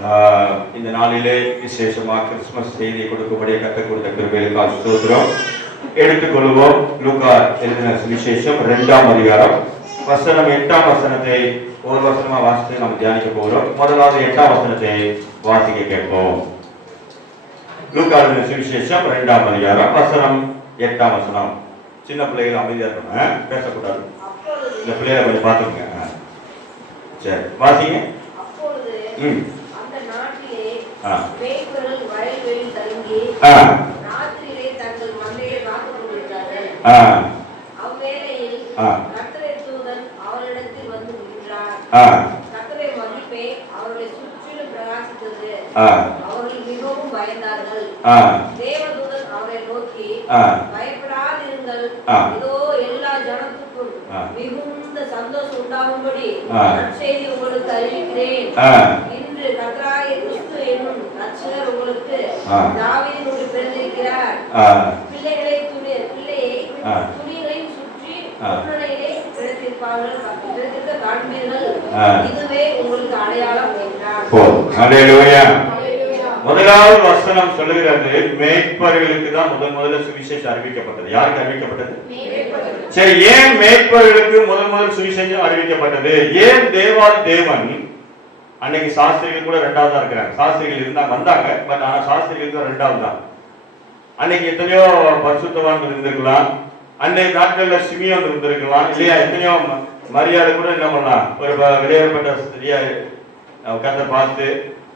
இந்த நாளிலே விசேஷமாக கிறிஸ்துமஸ் செய்தியை கொடுக்கும்படியே கற்றுக் கொடுத்த கிருபைகளுக்காக ஸ்தோத்திரம். எடுத்துக்கொள்வோம். லூக்கா எழுதின சுவிசேஷம் 2ஆம் அதிகாரம் வசனம் 8ஆம் வசனத்தை ஒரு வசனமா வாசித்து நாம் தியானிக்க போகிறோம். முதலாவது 8ஆம் வசனத்தை வாசிக்க கேட்போம். லூக்கா எழுதின சுவிசேஷம் 2ஆம் அதிகாரம் வசனம் 8ஆம் வசனம். சின்ன பிள்ளைகள் அமைதியா இருக்கணும், பேசக்கூடாது. இந்த பிள்ளைகளை கொஞ்சம் பார்த்துக்கங்க. சரி, வாசிங்க. பயப்படாதிருங்கள், இதோ எல்லா ஜனத்துக்கும் மிகுந்த சந்தோஷம் உண்டாகும்படி நற்செய்தி உங்களுக்கு அறிவிக்கிறேன். இன்று கர்த்தராகிய கிறிஸ்து என்னும் ரட்சகர் உங்களுக்கு தாவீதினுடைய பிறந்திருக்கிறார். பிள்ளைகளை துணிகளையும் சுற்றி முன்னணியிலே கிடத்திருப்பார்கள், காண்பீர்கள். இதுவே உங்களுக்கு அடையாளம் என்றார். முதலாவது வசனம் சொல்லுகிறது, மேய்ப்பர்களுக்கு தான் முதல்ல சுவிசேஷம் அறிவிக்கப்பட்டது. யாருக்கு அறிவிக்கப்பட்டது? சரி, ஏன் மேய்ப்பர்களுக்கு முதல் சுவிசேஷம் அறிவிக்கப்பட்டது? ஏன் தேவன் அன்னைக்கு சாஸ்திரிகள் கூட 2ஆவதா இருக்கிறாங்க. சாஸ்திரிகள் இருந்தாங்க, வந்தாங்க, பட் ஆனா சாஸ்திரிகள் தான் 2ஆவது தான். அன்னைக்கு எத்தனையோ பரிசுத்தவான்கள் இருந்திருக்கலாம், அன்னைக்கு நாட்கள்ல சிமியோன் இருந்திருக்கலாம், இல்லையா? எத்தனையோ மரியாதை கூட என்ன பண்ணலாம், ஒரு வெளியேறப்பட்ட ஸ்திரியா கதை பார்த்து.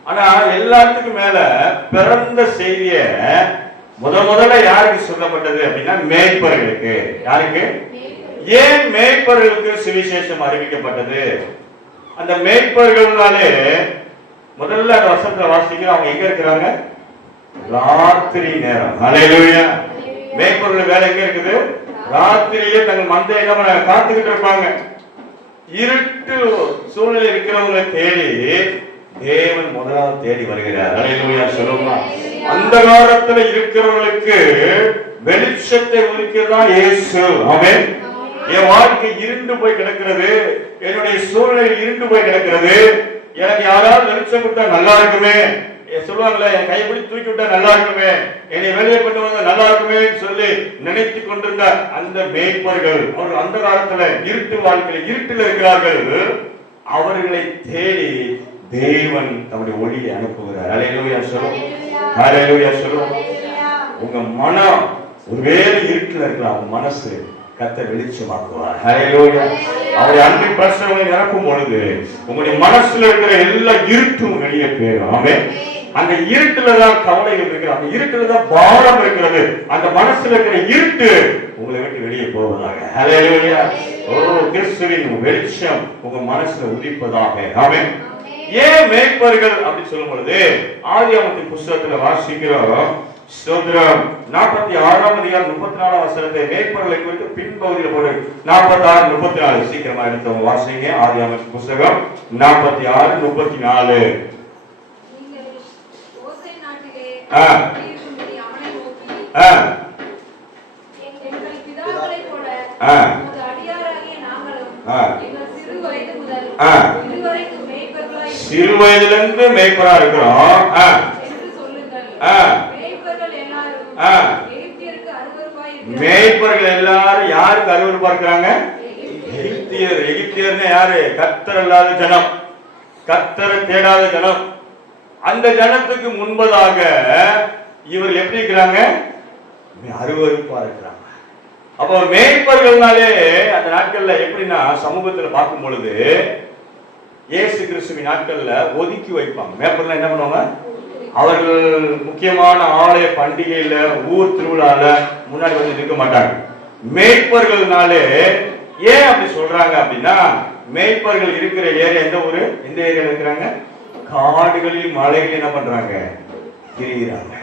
ஆனா எல்லாத்துக்கும் மேல பிறந்த செய்திய முதல்ல யாருக்கு சொல்லப்பட்டது அப்படின்னா மேய்ப்பர்களுக்கு. யாருக்கு? ஏன் மேய்ப்பர்களுக்கு சுவிசேஷம் அறிவிக்கப்பட்டது? அந்த மேய்ப்பர்கள்னாலே முதல்ல அந்த வசனத்தை வாசிக்கிற அவங்க எங்க இருக்கிறாங்க? ராத்திரி நேரம். ஹல்லேலூயா. மேய்ப்பர்கள் வேலை எங்க இருக்குது? ராத்திரியே தங்கள் மந்தை என்ன பண்ண காத்துக்கிட்டு இருப்பாங்க. இருட்டு சூழ்நிலை இருக்கிறவங்களை தேடி தேவன் முதலாவது தேடி வருகிறார். ஹல்லேலூயா சொல்லுமா. அந்த காலத்துல இருக்கிறவங்களுக்கு வெளிச்சத்தை உதிக்கிறதா இயேசு. ஆமென். என் வாழ்க்கை இருண்டு போய் கிடக்கிறது, என்னுடைய சூழ்நிலை இருண்டு போய் கிடக்கிறது, எனக்கு யாராவது வெளிச்சம் கொடுத்தா நல்லா இருக்குமே, சொல்லுவாங்கல்ல, என் கைப்பிடி தூக்கி விட்டா நல்லா இருக்குமே, என்னை வெளியே கொண்டு வந்தா நல்லா இருக்குமே சொல்லி நினைத்து கொண்டிருந்த அந்த மேய்ப்பர்கள், அவர்கள் அந்த காலத்துல இருட்டு வாழ்க்கையில் இருட்டில் இருக்கிறார்கள். அவர்களை தேடி தேவன் தம்முடைய ஒளியை அனுப்புகிறார். ஹல்லேலூயா சொல்லுவோம். ஹல்லேலூயா சொல்லுவோம். உங்க மனம் ஒருவேளை இருட்டில் இருக்கலாம், உங்க மனசு கர்த்தர் வெளிச்சமாக்குவார். ஹல்லேலூயா. அவருடைய அன்பின் பிரசனங்களை நிரப்பும் பொழுது உங்களுடைய மனசுல இருக்கிற எல்லா இருட்டும் வெளியே போயிடும். ஆமென். அந்த இருட்டுல தான் கவலைகள் இருக்கிறது, அந்த இருட்டுல தான் பாரம் இருக்கிறது. அந்த மனசுல இருக்கிற இருட்டு உங்களை விட்டு வெளியே போவதாக. ஹல்லேலூயா. ஓ, கிறிஸ்துவின் வெளிச்சம் உங்க மனசுல உதிப்பதாக. ஆமென். ஏன் மேய்ப்பர்கள் அப்படி சொல்லும் பொழுது ஆதியாகமத்தின் புத்தகத்துல வாசிக்கிறோம். ஸ்தோத்திரம். 46ஆம் அதிகாரம் 34ஆம் வசனத்தை மேய்ப்பர்களை குறித்து பின்பகுதியில் போடு. 46 34 சீக்கிரமா எடுத்தவங்க வாசிங்க. ஆதியாகமத்தின் புத்தகம் 46 34. நீங்கள் ஓசை நாட்டிலே இருக்கும்படி அவனை நோக்கி, எங்கள் பிதாக்களைப் போல உமது அடியாராகிய நாங்களும் எங்கள் சிறு வயது முதல் இதுவரைக்கும் சிறு வயதிலிருந்து மேய்ப்பரா இருக்கிறோம் என்று சொல்லுங்கள். மேய்ப்பர்கள் எல்லாரும் யாருக்கு அருவருப்பா இருக்கிறாங்க? எகிப்தியர். எகிப்தியர்னா யாரு? கர்த்தர் இல்லாத ஜனம், கர்த்தரை தேடாத ஜனம். அந்த ஜனத்துக்கு முன்பதாக இவர்கள் எப்படி இருக்கிறாங்க? அருவருப்பா இருக்கிறாங்க. அப்போ மேய்ப்பர்கள்னாலே அந்த நாட்கள்ல எப்படின்னா சமூகத்துல பார்க்கும் பொழுது இயேசு கிறிஸ்துவின் நாட்கள்ல ஒதுக்கி வைப்பாங்க. மேய்ப்பர்கள் என்ன பண்ணுவாங்க? அவர்கள் முக்கியமான ஆலய பண்டிகையில ஊர் திருவிழால முன்னாடி வந்து நிற்க மாட்டாங்க. மேய்ப்பர்கள்னாலே ஏன் அப்படி சொல்றாங்க அப்படின்னா, மேய்ப்பர்கள் இருக்கிற ஏரியா எந்த ஊரு? எந்த ஏரியா இருக்கிறாங்க? காடுகளில் மலைகளில் என்ன பண்றாங்க? திரிகிறாங்க.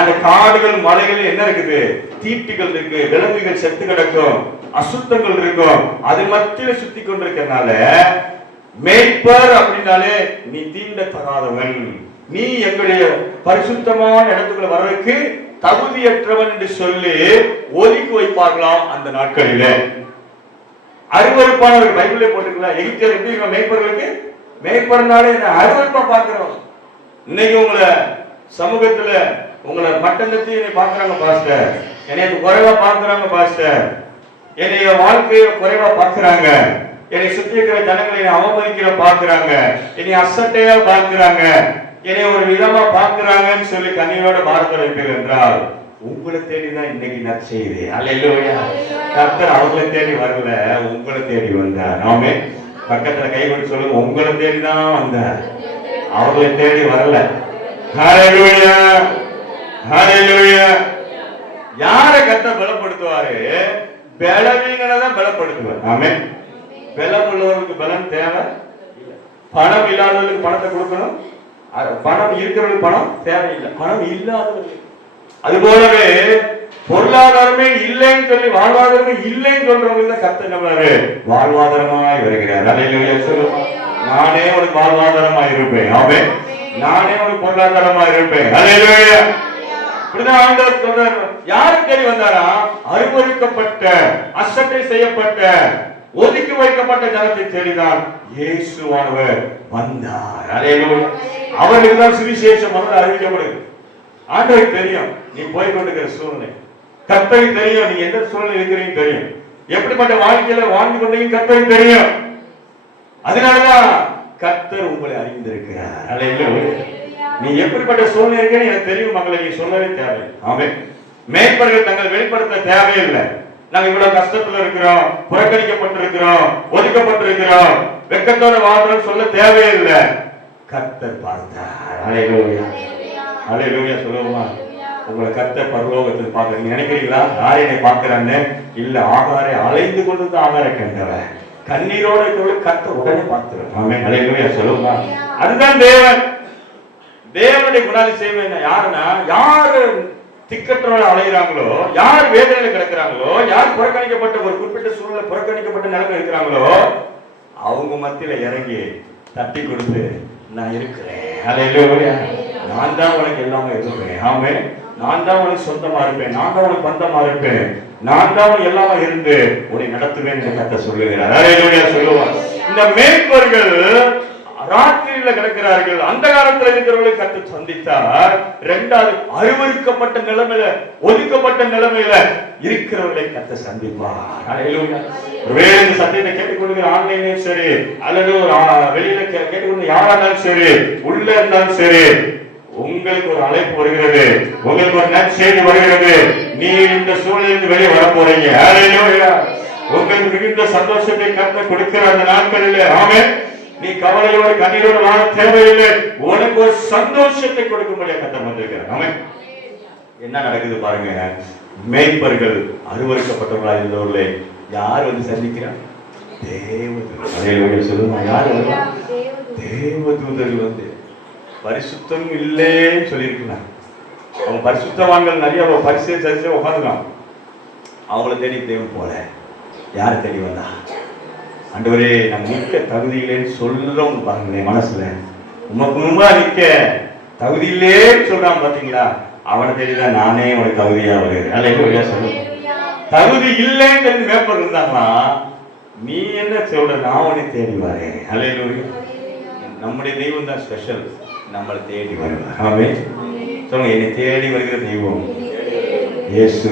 அந்த காடுகள் மலைகளில் என்ன இருக்குது? தீட்டுகள் இருக்கு, விலங்குகள் செத்து கிடக்கும், அசுத்தங்கள் இருக்கும். அது மத்தியில சுத்தி கொண்டிருக்கிறதுனால மேய்ப்பர் அப்படின்னாலே நீ தீண்ட தகாதவன், நீ எங்களுடைய பரிசுத்தமான இடத்துக்குள்ள வர்றதுக்கு தகுதியற்றவன் என்று சொல்லி ஒதுக்கி வைப்பார்களாம் அந்த நாட்களிலே. அருவருப்பானவர்கள் பைபிளே போட்டுக்கலாம். எகிப்தியர் எப்படி மேய்ப்பர்களுக்கு? மேய்ப்பர்னாலே அருவருப்பா பார்க்கிறோம். இன்னைக்கு உங்களை சமூகத்துல உங்களை மட்டந்தத்தி என்னை பார்க்கறாங்க பாஸ்டர், என்னை குறைவா பார்க்கறாங்க பாஸ்டர், என்னைய வாழ்க்கையை குறைவா பார்க்கறாங்க, என்னை சுற்றி இருக்கிற ஜனங்களை என்னை அவமதிக்கிற பார்க்கறாங்க, என்னை அசட்டையா பார்க்கறாங்க, என்னை ஒரு விதமா பார்க்கறாங்கன்னு சொல்லி கண்ணீரோட பாரத்தை வைப்பீர்கள் என்றால் உங்களை தேடிதான் இன்னைக்கு நற்செய்தி. அல்லேலூயா. கர்த்தர் அவங்களை தேடி வரல, உங்களை தேடி வந்தார். நாமே பக்கத்துல கை கொண்டு சொல்லுங்க, உங்களை தேடிதான் வந்தார், அவங்களை தேடி வரல. ஹல்லேலூயா, ஹல்லேலூயா. யாரை கர்த்தர் பலப்படுத்துவாரு? பலவீனனை தான் பலப்படுத்துவார். ஆமென். பலம் உள்ளவர்களுக்கு பலம் தேவை, பணம் இல்லாதவர்களுக்கு பணத்தை கொடுக்கணும், பணம் இருக்கிறவங்களுக்கு பணம் தேவையில்லை, பணம் இல்லாதவர்களுக்கு. அது போலவே பொருளாதாரமே இல்லைன்னு சொல்லி வாழ்வாதாரமே இல்லைன்னு சொல்றவங்க கர்த்தர் நம்மளாரு வாழ்வாதாரமாய் வருகிறார். அல்லேலூயா. சொல்லுங்க, நானே ஒரு வாழ்வாதாரமாய் இருப்பேன். ஆமென். நானே ஒரு பொருளாதாரமாய் இருப்பேன். அல்லேலூயா. இப்படிதான் ஆண்டவர் சொல்றார். யாரு தேடி வந்தாரா? அருவருக்கப்பட்ட, அசட்டை செய்யப்பட்ட, ஒதுக்கி வைக்கப்பட்ட ஜனத்தை தேடிதான் இயேசுவானவர் வந்தார். அல்லேலூயா. அவருக்கு தான் சுவிசேஷம் வந்து அறிவிக்கப்படுது. ஆண்டவருக்கு தெரியும் நீ போய் கொண்டிருக்கிற சூழ்நிலை, கர்த்தருக்கு தெரியும் நீ எந்த சூழ்நிலை இருக்கிறீங்க தெரியும், எப்படிப்பட்ட வாழ்க்கையில வாழ்ந்து கொண்டீங்க கர்த்தருக்கு தெரியும். அதனாலதான் கர்த்தர் உங்களை அறிந்திருக்கிறார். அல்லேலூயா. நீ எப்படிப்பட்ட சூழ்நிலை இருக்கேன்னு எனக்கு தெரியும் மக்களை, நீ சொல்லவே தேவை. ஆமென். மேற்பர்கள் தங்கள் வெளிப்படுத்த தேவையில்லை. நாங்க இவ்வளவு கஷ்டத்துல இருக்கிறோம், புறக்கணிக்கப்பட்டிருக்கிறோம், ஒதுக்கப்பட்டிருக்கிறோம், வெட்கத்தோட வாழ்றோம் சொல்ல தேவையில்லை. கர்த்தர் பார்த்தார். அல்லேலூயா. அல்லேலூயா. சொல்லுவோமா? உங்களை கர்த்தர் பரலோகத்தில் பார்க்க நினைக்கிறீங்களா? யார் என்னை பார்க்கிறான்னு இல்ல, ஆகாரை அலைந்து கொண்டு தான் ஆகாரை கண்டவன் கண்ணீரோட கர்த்தர் உடனே பார்த்துருவார். ஆமென். அல்லேலூயா. சொல்லுவோமா? அதுதான் தேவன். தேவனுடைய குணாதிசயம் என்ன? யாருன்னா, யாரு திக்கற்றோட அலைகிறாங்களோ, யார் வேதனையில கிடக்கிறாங்களோ, யார் புறக்கணிக்கப்பட்ட ஒரு குறிப்பிட்ட சூழ்நிலை புறக்கணிக்கப்பட்ட நிலைமை இருக்கிறாங்களோ, அவங்க மத்தியில இறங்கி தட்டி கொடுத்து நான் இருக்கிறேன். அல்லேலூயா. நான் தான் உனக்கு எல்லாமே இருப்பேன். ஆமென். நான் தான் உனக்கு சொந்தமா இருப்பேன், நான் தான் உனக்கு பந்தமா இருப்பேன், நான் தான் உனக்கு எல்லாமே இருந்து உன்னை நடத்துவேன் என்று கர்த்தர் சொல்லுகிறார். அல்லேலூயா. சொல்லுவார். இந்த மேய்ப்பர்கள் ராத்திரியில கிடக்கிறார்கள், அந்த காலத்துல இருக்கிறவர்களை கர்த்தர் சந்தித்தார். இரண்டாவது, அருவருக்கப்பட்ட நிலைமையில, ஒதுக்கப்பட்ட நிலைமையில இருக்கிறவர்களை கர்த்தர் சந்திப்பார். அல்லேலூயா. ஒருவேளை இந்த சத்தியத்தை கேட்டுக்கொள்கிற ஆன்லைன்லயும் சரி, அல்லது ஒரு வெளியில கேட்டுக்கொண்டு யாராலும் சரி, உள்ள இருந்தாலும் சரி, உங்களுக்கு ஒரு அழைப்பு வருகிறது, உங்களுக்கு ஒரு நற்செய்தி வருகிறது. நீ இந்த சூழலிலிருந்து வெளியே வர போறீங்க. அல்லேலூயா. உங்களுக்கு மிகுந்த சந்தோஷத்தை கர்த்தர் கொடுக்கிற அந்த நாட்களிலே, ஆமென், நீ கவலையோடு கண்ணீரோடு வாழ தேவையில்லை, உனக்கு ஒரு சந்தோஷத்தை கொடுக்கும்படியா கர்த்தர் வந்திருக்கிறார். ஆமென். என்ன நடக்குது பாருங்க. மேய்ப்பர்கள் அருவருக்கப்பட்டவர்களா இருந்தவர்களே யார் வந்து சந்திக்கிறார்? தேவதூதர். அல்லேலூயா. சொல்லுங்க, யார் வருவா? தேவதூதர்கள் வந்து பரிசுத்தம் இல்லைன்னு சொல்லியிருக்கிறாங்க. அவங்க பரிசுத்தவான்கள் நிறைய பரிசு சரிச்சு உட்காந்துக்கலாம். அவங்கள தேடி தேவன் போல யாரை தேடி வந்தா? ஆண்டவரே நம்ம நிற்க தகுதி இல்லைன்னு சொல்றோம் பாருங்களேன். மனசுல உமக்கு முன்பா நிற்க தகுதி இல்லைன்னு சொல்றான் பாத்தீங்களா? அவனை தேடிதான் நானே உனக்கு தகுதியா வருகிறேன். அல்லேலூயா. சொல்லுங்க, தகுதி இல்லைன்னு சொல்லி மேப்பர் இருந்தாங்களா? நீ என்ன சொல்ற? நான் உன்னை தேடி வரேன். அல்லேலூயா. நம்முடைய தெய்வம் தான் ஸ்பெஷல், நம்மளை தேடி வருவார். ஆமென். சொல்லுங்க, என்னை தேடி வருகிற தெய்வம் இயேசு.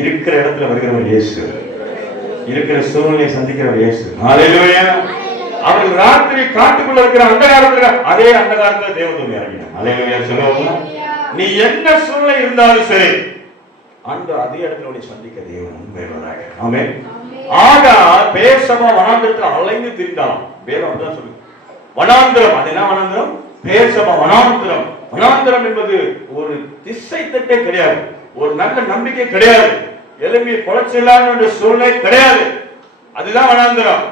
இருக்கிற இடத்துல வருகிறவர் இயேசு, இருக்கிற சூழ்நிலையை சந்திக்கிறவர் இயேசு. அல்லேலூயா. அவர் ராத்திரி காட்டுக்குள்ள இருக்கிற அந்த காலத்துல, அதே அந்த காலத்துல தேவதூதன் இறங்கினார். அல்லேலூயா. சொல்லுவோமா? நீ என்ன சூழ்நிலை இருந்தாலும் சரி, அந்த அதே இடத்துல உன்னை சந்திக்க தேவன் உண்மையாக. ஆமென். ஆகார் பேர்சபா வனாந்திரத்தில் அலைந்து திரிந்தான். வேதம் அப்படிதான் சொல்லுது. வனாந்திரம், அது என்ன வனாந்திரம்? பேர்சபா வனாந்திரம். வனாந்திரம் என்பது ஒரு திசை தட்டே கிடையாது, ஒரு நல்ல நம்பிக்கை கிடையாது, எழுப்பி பொழைச்சிடலான்னு சூழ்நிலை கிடையாது. அதுதான் வனாந்திரம்.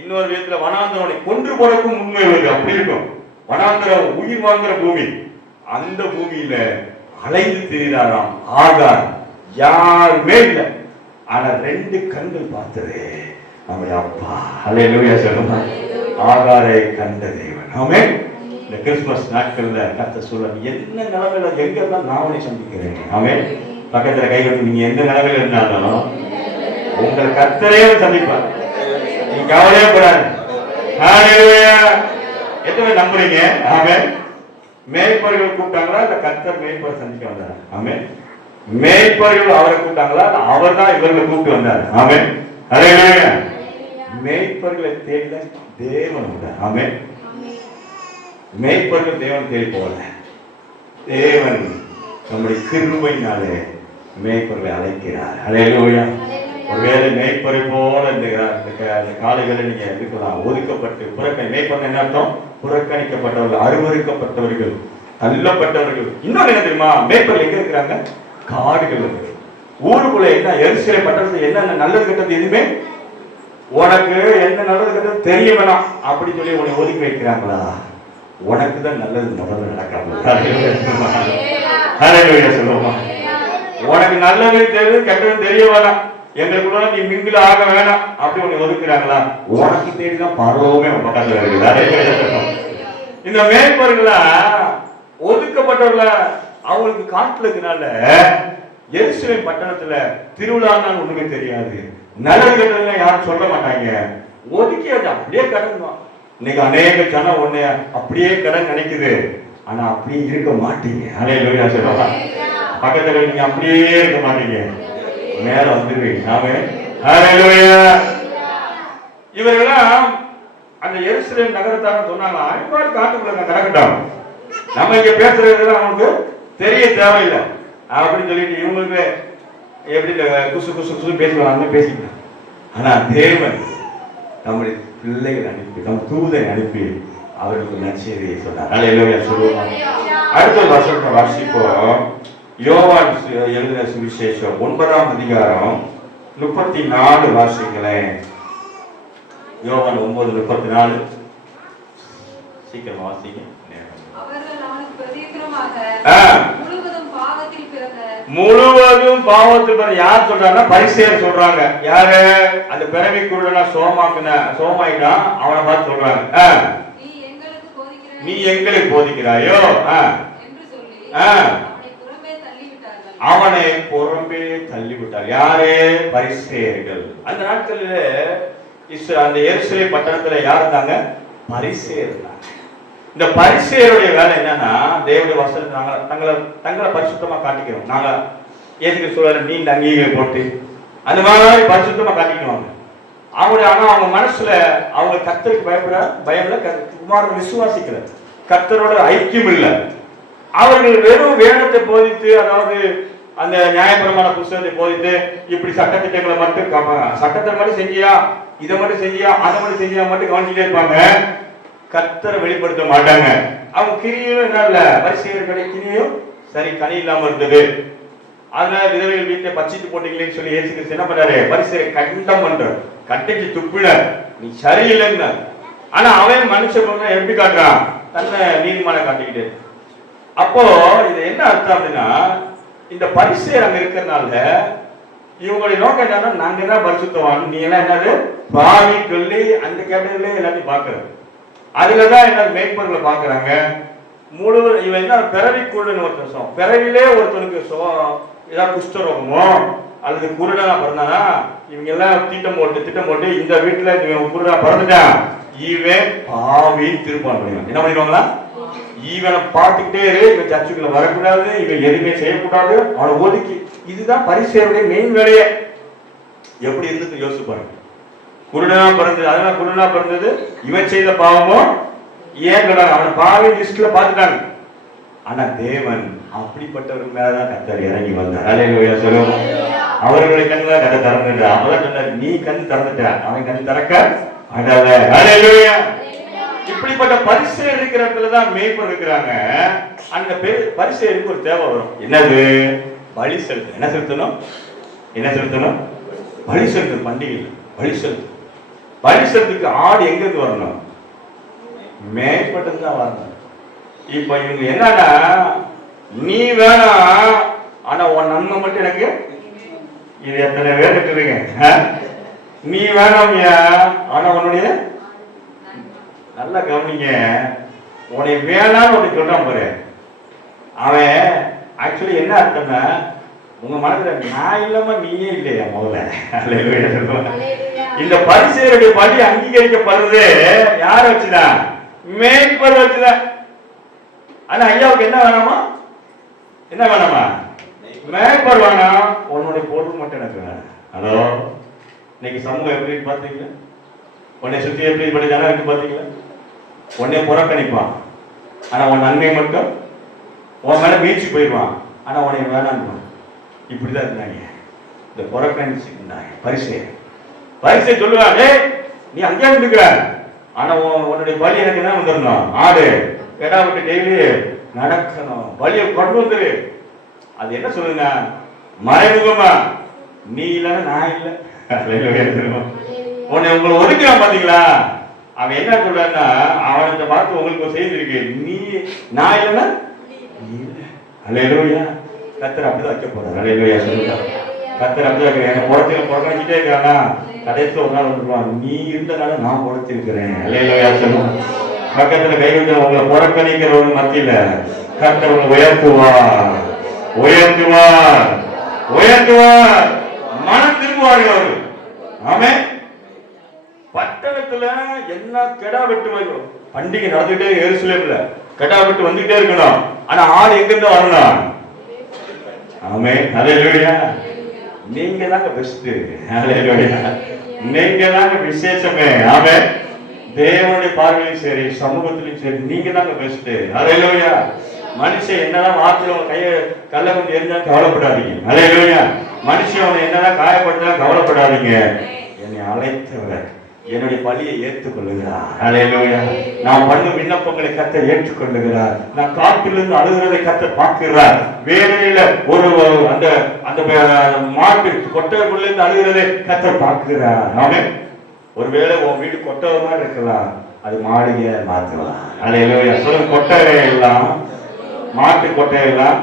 இன்னொரு விதத்துல வனாந்திரம் கொன்று போறதுக்கும் உண்மை வருது. அப்படி இருக்கும். வனாந்திரம் உயிர் வாங்குற பூமி. அந்த பூமியில அலைந்து திரிகிறாராம் ஆகார். யாருமே இல்லை, ஆனா ரெண்டு கண்கள் பார்த்தது நம்முடைய அப்பா. அல்லேலூயா. சொல்லுங்க, ஆகாரை கண்ட தேவன். ஆமென். இந்த கிறிஸ்துமஸ் நாட்கள்ல கர்த்தர் சொல்றார், என்ன நிலைமையில எங்க இருந்தா நான் உன்னை சந்திக்கிறேன். ஆமென். பக்கத்துல கை கட்டி, நீங்க எந்த நிலைமையில இருந்தாலும் உங்களை கர்த்தரே சந்திப்பார். நீங்க கவலையே கூடாது. ஹல்லேலூயா. எத்தனை நம்புறீங்க? ஆமென். மேய்ப்பர்கள் கூப்பிட்டாங்களா இல்ல கர்த்தர் மேய்ப்பரை சந்திக்க வந்தார்? ஆமென். மேய்ப்பர்கள் அவரை கூப்பிட்டாங்களா அவர் தான் இவர்களை கூப்பிட்டு வந்தார்? ஆமென். ஹல்லேலூயா. மேய்ப்பர்களை தேடில தேவன் வந்தார். ஆமென். மேய்ப்பர்கள் தேவன் தேடி போகல. தேவன் நம்முடைய கிருபையினாலே மேய்ப்பர்களை அழைக்கிறார். ஹல்லேலூயா. ஒருவேளை மேய்ப்பரை போல இந்த காலைகளை நீங்க இருக்கலாம். ஒதுக்கப்பட்டு மேய்ப்பர் என்ன அர்த்தம்? புறக்கணிக்கப்பட்டவர்கள், அருவருக்கப்பட்டவர்கள், தள்ளப்பட்டவர்கள். இன்னொரு என்ன தெரியுமா? மேய்ப்பர் எங்க இருக்கிறாங்க? காடுகள். ஊருக்குள்ள என்ன எரிசிலை பட்டது என்ன நல்லது கெட்டது எதுவுமே உனக்கு என்ன நல்லது கெட்டது தெரிய வேணாம் அப்படி சொல்லி உன்னை ஒதுக்கி வைக்கிறாங்களா? உனக்கு தான் நல்லது முதல்ல நடக்காம சொல்லுவோமா? உனக்கு நல்லது தெரியுது கெட்டது தெரிய வேணாம், எங்களுக்குள்ள நீ மிங்கில ஆக வேணாம் அப்படி உன்னை ஒதுக்குறாங்களா? உனக்கு தேடிதான் பரவமே பக்கத்துல இருக்குது. இந்த மேய்ப்பர்கள ஒதுக்கப்பட்டவர்கள அவங்களுக்கு காட்டுல இருக்கனால எருசலேம் பட்டணத்துல திருவிழான்னு ஒண்ணுமே தெரியாது, நல்லது கெட்டதுன்னா யாரும் சொல்ல மாட்டாங்க. ஒதுக்கியாச்சு அப்படியே கடன் தான். இன்னைக்கு அநேக ஜனம் ஒண்ணு அப்படியே கடன் நினைக்குது, ஆனா அப்படியே இருக்க மாட்டீங்க. ஹல்லேலூயா சொல்லுவா. பக்கத்துல நீங்க அப்படியே இருக்க மாட்டீங்க, மேல வந்துருவீங்க. ஆமென். ஹல்லேலூயா. இவரெல்லாம் அந்த எருசலேம் நகரத்தார சொன்னாங்க, அன்பாரு காட்டுக்குள்ள நடக்கட்டும், நம்ம இங்க பேசுறது அவங்களுக்கு தெரிய தேவையில்லை அப்படின்னு சொல்லிட்டு இவங்களுக்கு எப்படி குசு குசு குசு பேசுவாங்க பேசிக்கலாம். ஆனா தேவன் நம்முடைய பிள்ளைகளை அனுப்பி நம் தூதை அனுப்பி அவர்களுக்கு நற்செய்தியை சொன்னார். ஹல்லேலூயா சொல்லுவாங்க. அடுத்த வசனத்தை வாசிப்போம். யோவான் எழுதின சுவிசேஷம் 9ஆம் அதிகாரம் 34 வாசிங்களேன். யோவான் 9:34 சீக்கிரம் வாசிங்க. முழுவதும் பாவத்தில் யார் சொல்றாங்க? பரிசேயர் சொல்றாங்க. யாரு? அந்த பிறவி குருடனா சோமாயிட்டா அவனை பார்த்து சொல்றாங்க, நீ எங்களுக்கு போதிக்கிறாயோ அவனை புறம்பே தள்ளிவிட்டார். யாரு? பரிசேயர்கள். அந்த நாட்களில் அந்த எருசலேம் பட்டணத்துல யார் இருந்தாங்க? பரிசேயர் இருந்தாங்க. இந்த பரிசேயருடைய வேலை என்னன்னா, தேவனுடைய வசனத்தை தங்களை பரிசுத்தமா காட்டிக்கிறோம். நாங்க ஏசுக்கு சொல்ற நீண்ட அங்கீகளை போட்டு அந்த மாதிரி பரிசுத்தமா காட்டிக்குவாங்க. ஆனா அவங்க மனசுல அவங்க கர்த்தருக்கு பயம்ல, குமாரனை விசுவாசிக்கல, கர்த்தரோட ஐக்கியம் இல்லை. அவர்கள் வெறும் வேதத்தை போதித்து, அதாவது அந்த நியாயபரமான புத்தகத்தை போதித்து இப்படி சட்டத்திட்டங்களை மட்டும் சட்டத்தை மட்டும் செஞ்சியா, இதை மட்டும் செஞ்சியா, அதை மட்டும் செஞ்சியா மட்டும் கவனிச்சுட்டே இருப்பாங்க. கர்த்தரை வெளிப்படுத்த மாட்டாங்க. அவங்க கிரியும் என்ன இல்ல, பரிசேயர்களுடைய கிரியும் சரி கனி இல்லாம இருந்தது. அதனால விதவைகள் வீட்டை பச்சிட்டு போட்டீங்களேன்னு சொல்லி இயேசு கிறிஸ்து என்ன பண்ணாரு? பரிசேயரை கண்டம் பண்றார், கட்டைக்கு துப்பினார், நீ சரியில்லைன்னு. ஆனா அவன் மனுஷன் எப்படி காட்டுறான்? தன்னை நீதிமான காட்டிக்கிட்டு. அப்போ இது என்ன அர்த்தம் அப்படின்னா, இந்த பரிசேயர் அங்க இருக்கிறதுனால இவங்களுடைய நோக்கம் என்னன்னா, நாங்க தான் பரிசுத்தவான், நீ எல்லாம் என்னது பாவி சொல்லி அந்த கேட்டதுல எல்லாத்தையும் பாக்குறது. அதுலதான் என்ன மேய்ப்பர்களை பாக்குறாங்க. இவன் என்ன பிறவி குருடன் ஒருத்தன், பிறவிலே ஒருத்தனுக்கு ஏதாவது குஷ்டரோகமோ அல்லது குருடனா பிறந்தானா, இவங்க எல்லாம் திட்டம் போட்டு இந்த வீட்டுல குருடனா பிறந்துட்டான், இவன் பாவி திருப்பான் என்ன பண்ணிடுவாங்களா? இவனை பார்த்துக்கிட்டே இரு, இவன் சர்ச்சுக்குள்ள வரக்கூடாது, இவன் எதுவுமே செய்யக்கூடாது, அவனை ஒதுக்கி. இதுதான் பரிசேயருடைய மெயின் வேலையே. எப்படி இருந்து யோசிச்சு பாருங்க. குருடனா பிறந்தது, அதனால குருடனா பிறந்தது, இவன் செய்த பாவமோ ஏன் அவனை பாவி லிஸ்ட்ல பார்த்துட்டாங்க. ஆனா தேவன் அப்படிப்பட்டவர்கள் மேலதான் கர்த்தர் இறங்கி வந்தார். ஹல்லேலூயா சொல்லுவோம். அவர்களுடைய கண்ணு கதை திறந்துட்டா, அவதான் சொன்னார், நீ கண் திறந்துட்ட, அவன் கண் திறக்க மாட்டாத. ஹல்லேலூயா. இப்படிப்பட்ட பரிசேயர் இருக்கிற இடத்துலதான் மேய்ப்பர் இருக்கிறாங்க. அந்த பரிசேயருக்கு ஒரு தேவை வரும். என்னது? பலி செலுத்தணும். என்ன செலுத்தணும்? பலி செலுத்தணும். பண்டிகையில் பலி செலுத்தணும். பலி செலுத்துக்கு ஆடு எங்க இருந்து வரணும்? மேய்ப்பட்டு தான் வரணும். இப்ப இவங்க என்னன்னா, நீ வேணாம், ஆனா உன் நன்மை மட்டும் எனக்கு. இது எத்தனை பேர் இருக்குதுங்க? நீ வேணாமியா, ஆனா உன்னுடைய நல்லா கவனிங்க, உன்னை வேணான்னு ஒன்று சொல்றான் பாரு. அவன் ஆக்சுவலி என்ன அர்த்தம்னா, உங்க மனசுல நான் இல்லாம நீயே இல்லையா முதல்ல. இந்த பரிசேயருடைய பலி அங்கீகரிக்கப்படுறது யார வச்சுதான்? மேய்ப்பர் வச்சுதான். ஆனா ஐயாவுக்கு என்ன வேணாமா? என்ன வேணாமா? மேய்ப்பர் வேணாம், உன்னுடைய பொருள் மட்டும் எனக்கு வேணும். ஹலோ, இன்னைக்கு சமூகம் எப்படி பாத்தீங்களா? உன்னை சுத்தி எப்படி இப்படி தானே இருக்கு பாத்தீங்களா? உன்னை புறக்கணிப்பான், ஆனா உன் நன்மை மட்டும் உன் மேல வீழ்ச்சி போயிடுவான், ஆனா உன்னை வேணான்பான். இப்படிதான் இருந்தாங்க இந்த புறக்கணிச்சு இருந்தாங்க. பரிசை சொல்லுவாங்க, நீ அங்கேயே இருக்கிற, ஆனா உன்னுடைய பலி எனக்கு தான் வந்துடணும். ஆடு கடா விட்டு டெய்லி நடக்கணும், பலியை கொண்டு வந்துரு. அது என்ன சொல்லுங்க? மறைமுகமா, நீ இல்லைன்னா நான் இல்லை. உன்னை உங்களை ஒதுக்கிறான் பாத்தீங்களா? அவன் என்ன சொல்றான்னா, அவனை பார்த்து உங்களுக்கு செய்தி இருக்கு, நீ நான் இல்லைன்னா அல்லேலூயா. கர்த்தர் அப்படிதான் வைக்க போறார். அல்லேலூயா சொல்லுங்க. கர்த்தர் அப்படிதான் என்ன புறக்கணிச்சுட்டே இருக்கானா, கடைசியில் ஒரு நாள் வந்துருவான், நீ இருந்தனால நான் புறத்திருக்கிறேன். அல்லேலூயா சொல்லுங்க. பக்கத்துல கை விட்டு உங்களை புறக்கணிக்கிறவங்க மத்தியில கர்த்தர் உங்களை உயர்த்துவார், உயர்த்துவார், உயர்த்துவார். மனம் திரும்புவார்கள் அவர்கள். ஆமே. பட்டணத்துல என்ன கெடா வெட்டு வரும், பண்டிகை நடந்துட்டே எருசலேம்ல கெடா வெட்டு வந்துட்டே இருக்கணும், ஆனா ஆடு எங்க இருந்து வரணும்? ஆமே. அல்லேலூயா. நீங்க தாங்க பெஸ்ட். அல்லேலூயா. நீங்க தாங்க விசேஷமே. ஆமே. தேவனுடைய பார்வையிலும் சரி, சமூகத்திலும் சரி, நீங்க தாங்க பெஸ்ட். அல்லேலூயா. மனுஷன் என்னதான் வார்த்தையில கைய கல்ல கொண்டு எரிஞ்சா கவலைப்படாதீங்க. அல்லேலூயா. மனுஷன் அவனை என்னதான் காயப்படுத்தா கவலைப்படாதீங்க. என்னை அழைத்தவர் என்னுடைய பலியை ஏற்றுக்கொள்ளுகிறார். அல்லேலூயா. நான் பண்ணும் விண்ணப்பங்களை கர்த்தர் ஏற்றுக்கொள்ளுகிறார். நான் காட்டிலிருந்து அழுகிறதை கர்த்தர் பார்க்கிறார். வேலையில ஒரு அந்த அந்த மாட்டு கொட்டகைக்குள்ள இருந்து அழுகிறதை கர்த்தர் பார்க்கிறார். ஆமென். ஒருவேளை உன் வீடு கொட்டகை மாதிரி இருக்கலாம், அது மாளிகையா மாற்றலாம். அல்லேலூயா. சொல்லுங்க, கொட்டகை எல்லாம் மாட்டு கொட்டகை எல்லாம்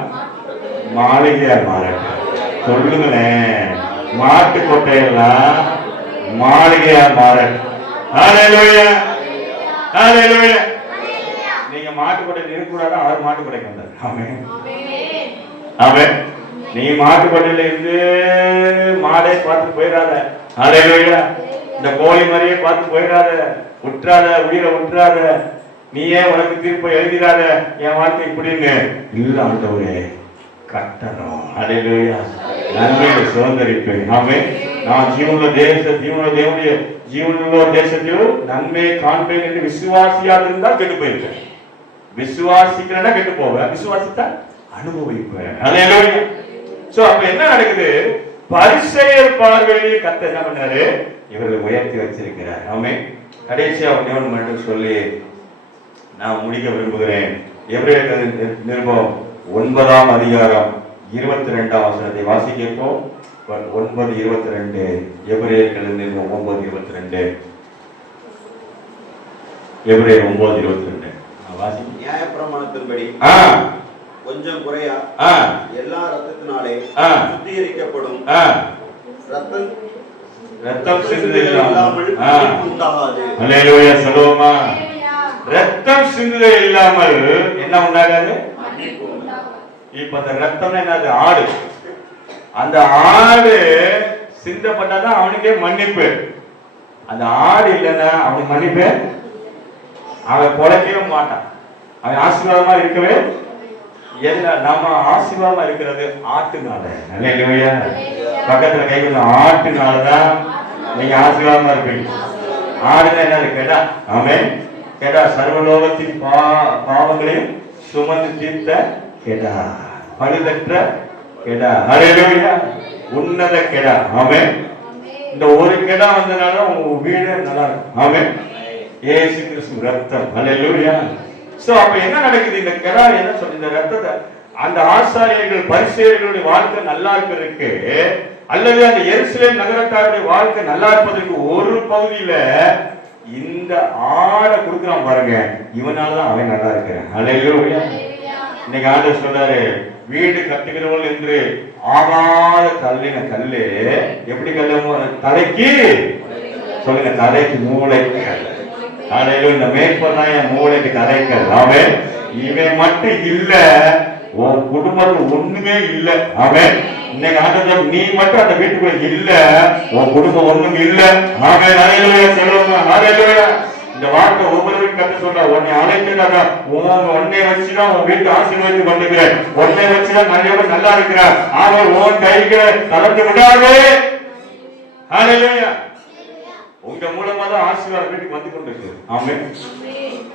மாளிகையா மாறட்டும். சொல்லுங்களேன், மாட்டு கொட்டகை எல்லாம் மாளிகையா மாறட்டும். அல்லேலூயா. அல்லேலூயா. நீங்க மாட்டு கொட்டையில் இருக்கக்கூடாது, அவர் மாட்டு கொட்டைக்கு வந்தார். ஆமென். ஆமென். நீ மாட்டு கொட்டையில இருந்து மாடை பார்த்து போயிடாத. அல்லேலூயா. இந்த கோழி மாதிரியே பார்த்து போயிடாத, உற்றாத, உயிரை உற்றாத, நீயே உனக்கு தீர்ப்பை எழுதிடாத, என் வாழ்க்கை இப்படின்னு இல்ல. ஆண்டவரே கட்டணும். அல்லேலூயா. நன்மையை சுதந்திரிப்பேன். ஆமென். நான் ஜீவனுள்ள தேவனுடைய ஜீவனுள்ள தேசத்தில் நன்மையை காண்பேன் என்று விசுவாசியாக இருந்தால் கெட்டு போயிருக்கேன். விசுவாசிக்கிறேன்னா கெட்டு போவேன், விசுவாசித்தா அனுபவிப்பேன். அல்லேலூயா. சோ அப்ப என்ன நடக்குது? பரிசேயர் பார்வையில் கர்த்தர் என்ன பண்ணாரு? இவர்களை உயர்த்தி வச்சிருக்கிறார். ஆமென். கடைசியா ஒன்று மட்டும் சொல்லி நான் முடிக்க விரும்புகிறேன். எபிரேயர் நிருபம் 9ஆம் அதிகாரம் 22ஆம் வசனத்தை வாசிக்கப்போம். 9:22. எபிரேயர் நிருபம் 9:22. எபிரேயர் 9:22 வாசிங்க. நியாயப்பிரமாணத்தின்படி கொஞ்சம் குறையா எல்லா ரத்தத்தினாலே சுத்திகரிக்கப்படும், ரத்தம் சிந்துதல் உண்டாகாது. அல்லேலூயா. சொல்லுவோமா? ரத்தம் சிந்துதல் இல்லாமல் என்ன உண்டாகாது? இப்ப அந்த ரத்தம் என்னது? ஆடு. அந்த ஆடு சிந்தப்பட்டாதான் அவனுக்கே மன்னிப்பு. அந்த ஆடு இல்லைன்னா அவனுக்கு மன்னிப்பு, அவன் பொழைக்கவே மாட்டான், அவன் ஆசீர்வாதமா இருக்கவே. நம்ம ஆசீர்வாதமா இருக்கிறது ஆட்டுனால. அல்லேலூயா. பக்கத்துல கை கொண்டு ஆட்டுனாலதான் நீங்க ஆசீர்வாதமா இருப்பீங்க. ஆடுனா என்ன? கெடா. ஆமென். கெடா சர்வலோகத்தின் பாவங்களையும் சுமந்து தீர்த்த கெடா, பழுதற்ற கெடா. அல்லேலூயா. உன்னத கெடா. ஆமென். இந்த ஒரு கெடா வந்தனால உங்க வீடு நல்லா இருக்கும். ஆமென். இயேசு கிறிஸ்து ரத்தம். அல்லேலூயா. சோ அப்ப என்ன நடக்குது? இந்த கெடா என்ன சொல்லி இந்த ரத்தத்தை அந்த ஆசாரியர்கள் பரிசேயர்களுடைய வாழ்க்கை நல்லா இருப்பதற்கு, அல்லது அந்த எருசலேம் நகரத்தாருடைய வாழ்க்கை நல்லா இருப்பதற்கு ஒரு பகுதியில இந்த ஆடை கொடுக்குறான் பாருங்க, இவனாலதான் அவன் நல்லா இருக்கிறான். அல்லேலூயா. இன்னைக்கு ஆண்டவர் சொல்றாரு, வீடு கட்டுகிறவர்கள் என்று ஆகாத கல்லின கல்லு எப்படி கல்லு? தலைக்கு சொல்லுங்க, தலைக்கு மூளை. இந்த மேற்பதான் என் மூளைக்கு கலைக்கல். அவன் இவன் மட்டும் இல்ல, உன் குடும்பத்தில் ஒண்ணுமே இல்ல. அவன் இன்னைக்கு ஆண்டவர், நீ மட்டும் அந்த வீட்டுக்குள்ள இல்ல, உன் குடும்பம் ஒண்ணும் இல்ல. அவன் சொல்லுவாங்க, இந்த வார்த்தை ஒவ்வொருவரும் கத்து சொல்ற உன்னை அழைத்ததாக உன்னை வச்சுதான் உன் வீட்டு ஆசீர்வதித்து கொண்டிருக்கிற உன்னை வச்சுதான் நிறைய பேர் நல்லா இருக்கிற அவர் உன் கைகளை தளர்ந்து விடாதே. ஹல்லேலூயா. உங்க மூலமா தான் ஆசீர்வாதம் வீட்டுக்கு வந்து கொண்டிருக்கு. ஆமென்.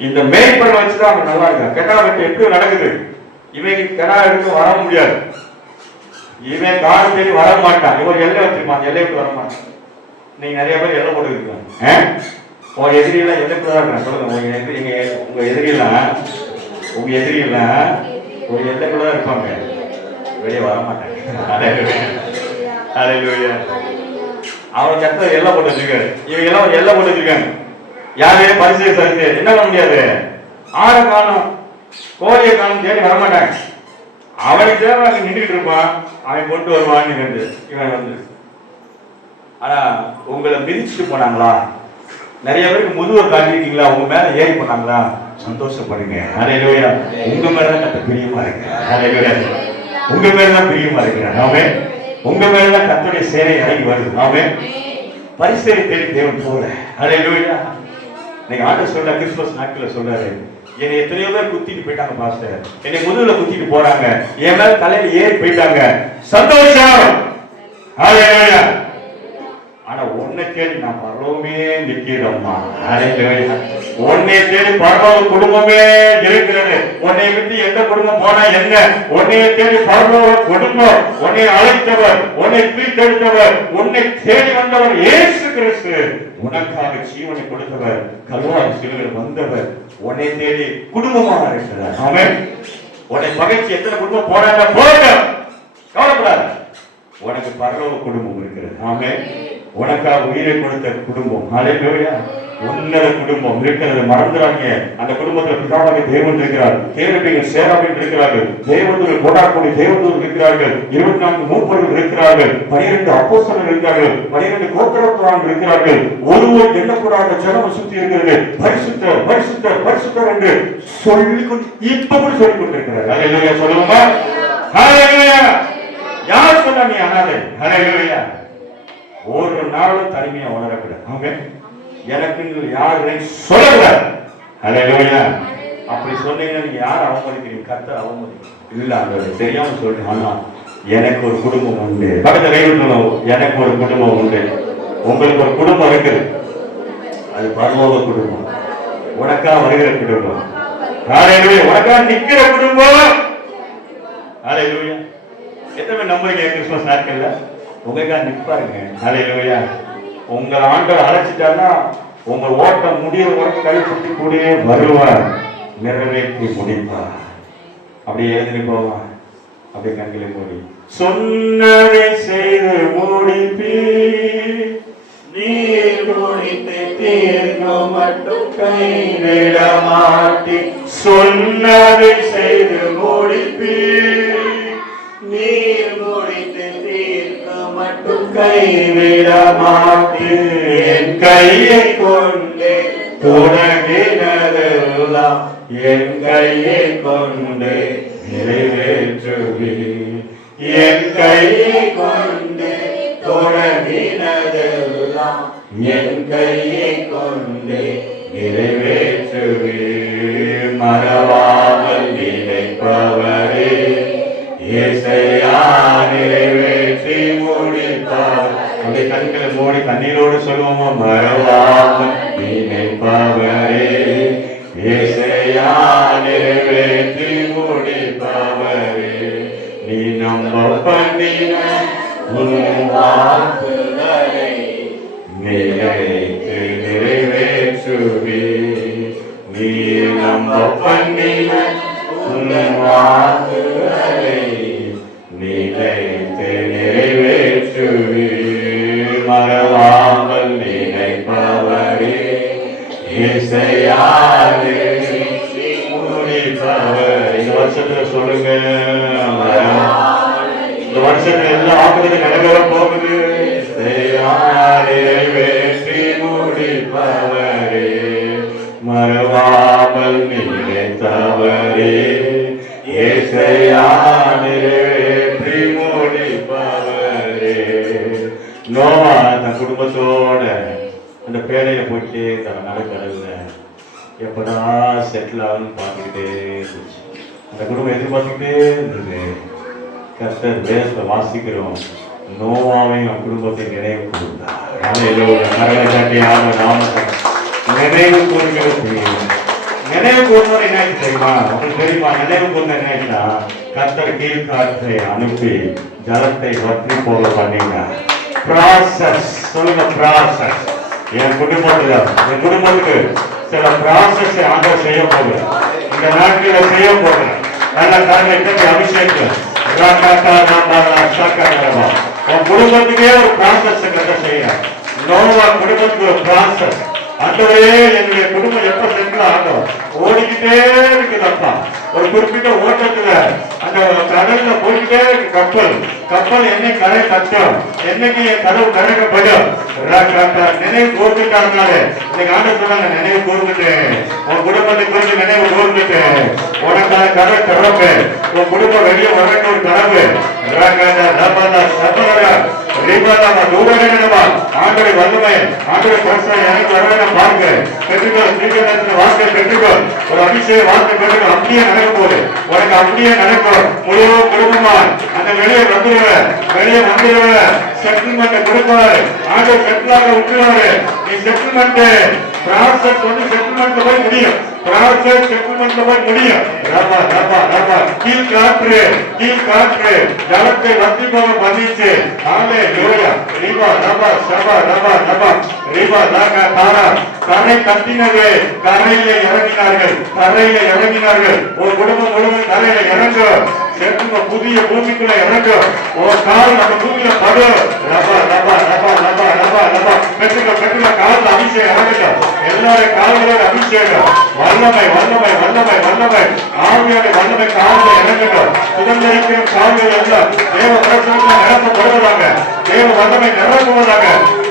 இந்த மேய்ப்பரை வச்சுதான் அவங்க நல்லா இருக்காங்க. கெடா வெட்டு எப்படி நடக்குது? இவங்க கெடா எடுத்து வர முடியாது. இவன் காடு தேடி வர மாட்டான். இவர் எல்லை வச்சிருப்பான், எல்லை விட்டு வர மாட்டான். நீங்க நிறைய பேர் எல்லை போட்டு இருக்காங்க. உங்க எதிரியெல்லாம் எல்லைக்குள்ள தான் இருக்காங்க. சொல்லுங்க, உங்க எதிரியெல்லாம் ஒரு எல்லைக்குள்ள தான் இருப்பாங்க, வெளியே வர மாட்டாங்க. அவன் கத்த எல்லை போட்டு வச்சிருக்காரு. இவங்க எல்லாம் எல்லை போட்டு வச்சிருக்காங்க. யாரையும் பரிசு சரிசு என்ன பண்ண முடியாது. ஆட காணும் கோழியை காணும் தேடி வரமாட்டாங்க. அவனுக்கு தேவை அங்க நின்றுட்டு இருப்பான், அவன் கொண்டு வருவான். இவன் வந்து ஆனா உங்களை மிதிச்சுட்டு போனாங்களா? நிறைய பேருக்கு முதுவர் காட்டிருக்கீங்களா? உங்க மேல ஏறி போனாங்களா? சந்தோஷப்படுங்க. ஹல்லேலூயா. உங்க மேலதான் கத்த பிரியமா இருக்கு. ஹல்லேலூயா. உங்க மேலதான் பிரியமா இருக்கிறார். ஆமென். உங்க மேலதான் கர்த்தருடைய சேனை இறங்கி வருது. ஆமென். பரிசேரை தேடி தேவன் போல. ஹல்லேலூயா. நீங்க ஆண்டவர் சொல்ற கிறிஸ்துமஸ் நாட்கள்ல சொல்றாரு, என்னை எத்தனையோ பேர் குத்திட்டு போயிட்டாங்க பாஸ்டர், என்னை முதுகுல குத்திட்டு போறாங்க, என் மேல தலையில ஏறி போயிட்டாங்க. சந்தோஷம். ஹல்லேலூயா. ஆனா உன்னை தேடி நான் பரலோகமே நிக்கிறேம்மா. ஹல்லேலூயா. உன்னை தேடி பரலோக குடும்பமே இருக்கிறது. உன்னை விட்டு எந்த குடும்பம் போனா என்ன? உன்னை தேடி பரலோக குடும்பம், உன்னை அழைத்தவர், உன்னை பிரித்தெடுத்தவர், உன்னை தேடி வந்தவர் இயேசு கிறிஸ்து. உனக்காக ஜீவனை கொடுத்தவர், கல்வாரி சிலுவையில் வந்தவர், உன்னை தேடி குடும்பமாக இருக்கிறார். ஆமென். உன்னை பகைச்சு எத்தனை குடும்பம் போறாங்க போகட்டும், கவலைப்படாத. உனக்கு பரலோக குடும்பம் இருக்கிறது. ஆமென். உனக்காக உயிரை கொடுத்த குடும்பம், ஹல்லேலூயா, உன்னத குடும்பம் இருக்கிறது. மறந்துடாதீங்க. அந்த குடும்பத்தில் பிதாவாக தேவன் இருக்கிறார், கேருபீன்கள் சேராபீன்கள் இருக்கிறார்கள், தேவதூதர்கள் கோடான தேவதூதர்கள் இருக்கிறார்கள், 24 மூப்பர்கள் இருக்கிறார்கள், 12 அப்போஸ்தலர்கள் இருக்கிறார்கள், 12 கோத்திரத்தார்கள் இருக்கிறார்கள். ஒருவர் எண்ணக்கூடாத ஜனம் சுத்தி இருக்கிறது. பரிசுத்தர் பரிசுத்தர் பரிசுத்தர் என்று சொல்லிக்கொண்டு இப்ப கூட சொல்லிக் கொண்டிருக்கிறார். ஹல்லேலூயா. சொல்லுவோமா? ஹல்லேலூயா. யார் சொன்னா நீ அனாதை? ஹல்லேலூயா. ஒரு நாளும் தனிமையா உணரக்கூடாது. ஆமென். எனக்கு யாருன்னு சொல்லக்கூடாது. ஹல்லேலூயா. அப்படி சொன்னீங்கன்னா நீங்க யார் அவமதிக்கிறீங்க? கர்த்தர் அவமதிக்கிறீங்க இல்ல. அது தெரியாம சொல்றேன். ஆனா எனக்கு ஒரு குடும்பம் உண்டு. பக்கத்துல கைவிட்டணும். எனக்கு ஒரு குடும்பம் உண்டு. உங்களுக்கு ஒரு குடும்பம் இருக்குது. அது பரலோக குடும்பம், உனக்கா வருகிற குடும்பம். ஹல்லேலூயா. உனக்கா நிக்கிற குடும்பம். ஹல்லேலூயா. எத்தனை நம்புறீங்க? கிறிஸ்துமஸ் நாட்கள்ல உங்களுக்காக நிற்பாருங்க. ஹல்லேலூயா. உங்களை ஆண்டவர் அழைச்சிட்டாருன்னா உங்க ஓட்டம் முடிய வரைக்கும் கை சுற்றி கூட வருவார், நிறைவேற்றி முடிப்பார். அப்படியே எழுதி போவான். அப்படியே கண்களை மூடி சொன்னதை செய்து முடிப்பீர், நீர் முடித்து தீர்க்க மட்டும் கைவிட மாட்டீர். சொன்னதை செய்து முடிப்பீர், நீர் முடித்து தீர்க்க மட்டும் கைவிட மாட்டீர். என் கையை கொண்டு தொடங்கினதெல்லாம் என் கையை கொண்டு நிறைவேற்றுவீர். என் கையை கொண்டு தொடங்கினதெல்லாம் என் கையை கொண்டு நிறைவேற்றுவீர். மறவாமல் நினைப்பவரே இயேசையா நிறைவேற்றி முடிப்பார். அப்படியே கண்களை மூடி கண்ணீரோடு சொல்லுவோமா? மறவாமல் நினைப்பவரே இயேசையா நிறைவேற்றி முடிப்பவரே, நீ நம்ப பண்ணின உன் வாக்குகளை நிலைத்து நிறைவேற்றுவீர். நீ நம்ப பண்ணின உன் வாக்குகளை நிலைத்து நிறைவேற்றுவீர். மறவாமல் நினைப்பவரே இயேசையா நிறைவேற்றி முடிப்பவர். இந்த வருஷத்துல சொல்லுங்க, இந்த வருஷத்துல எல்லா ஆக்குறது நடைபெற போகுது. நிறைவேற்றி முடிப்பவரே, மறவாமல் நினைத்தவரே இயேசையா நிறைவேற்றி முடிப்பவரே. நோவா தன் குடும்பத்தோட அந்த பேழையில போயிட்டே நடக்கடல்ல எப்படா செட்டில் ஆகணும்னு பார்த்துக்கிட்டே இருந்துச்சு. அந்த குடும்பம் எதிர்பார்த்துக்கிட்டே இருந்தது. கர்த்தர் வேதத்தை வாசிக்கிறோம், நோவாவையும் குடும்பத்தை நினைவு கூர்ந்தார். நினைவு கூறுகிறது. நினைவு கூர்ந்தது என்ன தெரியுமா? உங்களுக்கு தெரியுமா? நினைவு கூர்ந்த என்ன? கர்த்தர் கீழ்காற்றை அனுப்பி ஜலத்தை வற்றி போக பண்ணினார். ப்ராசஸ் சொல்லுங்க, ப்ராசஸ். என் குடும்பத்துக்கு சில ப்ராசஸ் ஆண்டவர் செய்ய போகிறேன். இந்த நாட்களில் செய்ய போகிறேன். நல்ல காரியத்தை அபிஷேகம் உன் குடும்பத்துக்கே ஒரு ப்ராசஸ் செய்யறேன். நோவா குடும்பத்துக்கு ஒரு ப்ராசஸ். ஆண்டவரே, என்னுடைய குடும்பம் எப்ப செட்டில் ஆகும்? ஓடிக்கிட்டே இருக்குதப்பா. ஒரு குறிப்பிட்ட ஓட்டத்துல அந்த கடல்ல போய்கிட்டே இருக்கு கப்பல். கப்பல் என்னை கரை கட்டும், என்னைக்கு என் கடவு கரைக்கப்படும். நினைவு கூர்ந்துட்டாருனாலே இன்னைக்கு ஆண்டு சொன்னாங்க, நினைவு கூர்ந்துட்டேன். உன் குடும்பத்தை குறித்து நினைவு கூர்ந்துட்டேன். உனக்கான கதை திறப்பு. உன் குடும்பம் வெளியே வரணும் ஒரு கனவு. ஆண்டோட வல்லமை, ஆண்டோட பிரச்சனை எனக்கு வரவேன் பார்க்கிறேன். பெற்றுக்கோ, வார்த்தை பெற்றுக்கோ, ஒரு அபிஷேக வார்த்தை பெற்றுக்கோ. அப்படியே நடக்க போகுது உனக்கு, அப்படியே நடக்கும். முழு குடும்பமா அந்த வெளியே வந்துடுவ. செட்டில்மெண்ட் கொடுப்பாரு. ஆண்டவர் செட்டிலாக விட்டுருவாரு. நீ செட்டில்மெண்ட் ப்ராசஸ் வந்து செட்டில்மெண்ட்ல போய் முடியும். ப்ராசஸ் செட்டில்மெண்ட்ல போய் முடியும். கீழ்காற்று ஜலத்தை வத்தி போக பண்ணிச்சு. கரை கட்டினது. கரையில இறங்கினார்கள். ஒரு குடும்பம் முழுவதும் கரையில இறங்கும். புதிய பூமிக்குள்ள இறங்கும். ஒரு கால் நம்ம பூமியில படும். பெற்றுக்க கால அபிஷேகம் இறங்கட்டும். எல்லாரும் கால்களோட அபிஷேகம், வல்லமை ஆவியோட வல்லமை கால்கள் இறங்கட்டும். சுதந்திரிக்கிற கால்கள் எல்லாம் தேவ பிரச்சனை நிரப்பப்படுவதாக, தேவ வல்லமை நிரப்புவதாக.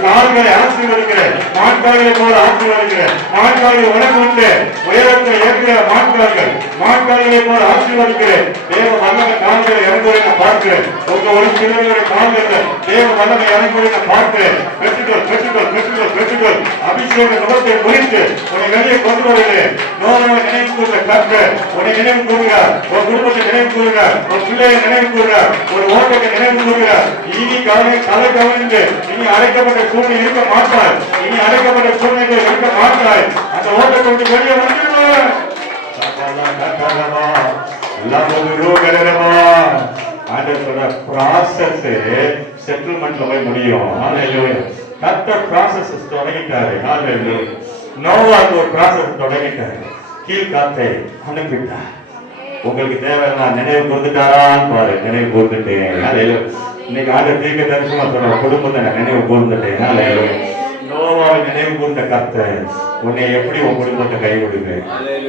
கால்களை ஆசீர்வதிக்கிறேன். மான்கால்களை போல ஆசீர்வதிக்கிறேன். மான்கால்களை உனக்கு உண்டு. உயரத்தை ஏற்கிற மான்கால்களை போல ஆசீர்வதிக்கிறேன். தேவ வல்லமை கால்களை இறங்குவதை நான் பார்க்கிறேன். ஒரு சிலருடைய கால்கள் தேவ வல்லமை இறங்குவதை நான் பார்க்கிறேன். பெற்றுக்கொள். அபிஷேக முகத்தை குறித்து உன்னை வெளியே கொண்டு வருகிறேன். நோயை நினைவு கூறுகிற கர்த்தர் உன்னை நினைவு கூறுகிறார். ஒரு குடும்பத்தை நினைவு கூறுகிறார். ஒரு பிள்ளையை நினைவு கூறுகிறார். ஒரு ஓட்டத்தை நினைவு கூறுகிறார். இனி தலை கவனிந்து இனி அழைக்கப்பட்ட சூழ்நிலை இருக்க மாட்டாய். அந்த ஓட்டத்தை விட்டு வெளியே வந்துடுவார். செட்டில்மெண்ட்ல போய் முடியும். கர்த்தர் ப்ராசஸ் தொடங்கிட்டாரு. நோவாக்கு ஒரு ப்ராசஸ் தொடங்கிட்டாரு. கீழ்காற்றை அனுப்பிட்டார். உங்களுக்கு தேவையான நினைவு கூர்ந்துட்டாரான்னு பாரு. நினைவு கூர்ந்துட்டேன். இன்னைக்கு ஆண்டு தீர்க்க தரிசனமா சொல்ற குடும்பத்தை நான் நினைவு கூர்ந்துட்டேன். நோவாவை நினைவு கூர்ந்த கர்த்தர் உன்னை எப்படி உன் குடும்பத்தை கைவிடுவேன்,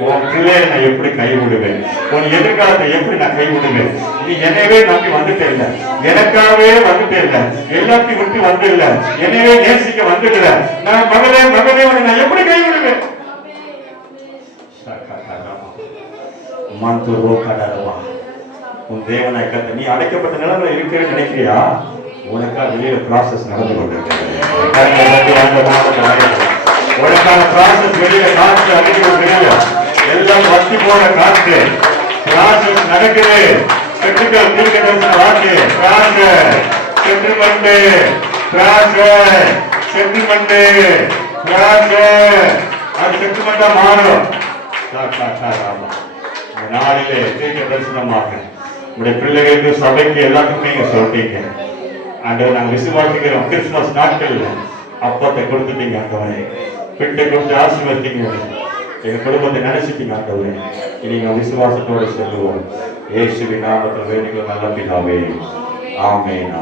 உன் பிள்ளையை நான் எப்படி கைவிடுவேன், உன் எதிர்காலத்தை எப்படி நான் கைவிடுவேன். நீ எனவே நம்பி வந்துட்டே இல்லை, எனக்காகவே வந்துட்டே இல்லை, எல்லாத்தையும் விட்டு வந்து இல்லை, எனவே நேசிக்க வந்துடல. நான் மகளே உன்னை நான் எப்படி கைவிடுவேன்? உன் தேவனாய் கர்த்தர் நீ அடைக்கப்பட்ட நிலைமையில இருக்கிறேன்னு நினைக்கிறியா? உனக்காக வெளியில ப்ராசஸ் நடந்து கொண்டிருக்கிறது. உனக்கான ப்ராசஸ் வெளியில காற்று அடிக்க எல்லாம் வத்தி போன காற்று ப்ராசஸ் நடக்குது. பெற்றுக்கள் தீர்க்க தரிசன வாக்கு செட்டில்மெண்ட் அது செட்டில்மெண்டா மாறும். நாளிலே தீர்க்க தரிசனமாக உங்களுடைய பிள்ளைகளுக்கு சபைக்கு எல்லாத்துக்குமே நீங்க சொல்றீங்க. ஆண்டவர் நாங்கள் விசுவாசிக்கிறோம். கிறிஸ்துமஸ் நாட்கள்ல அப்பத்தை கொடுத்துட்டீங்க ஆண்டவரே, பிட்டை கொடுத்து ஆசீர்வதித்தீங்க. எங்க குடும்பத்தை நினைச்சிட்டீங்க ஆண்டவரே. நீங்க விசுவாசத்தோடு செல்லுவோம். இயேசுவின் நாமத்தில் வேண்டிக் நல்ல பிதாவே, ஆமென்.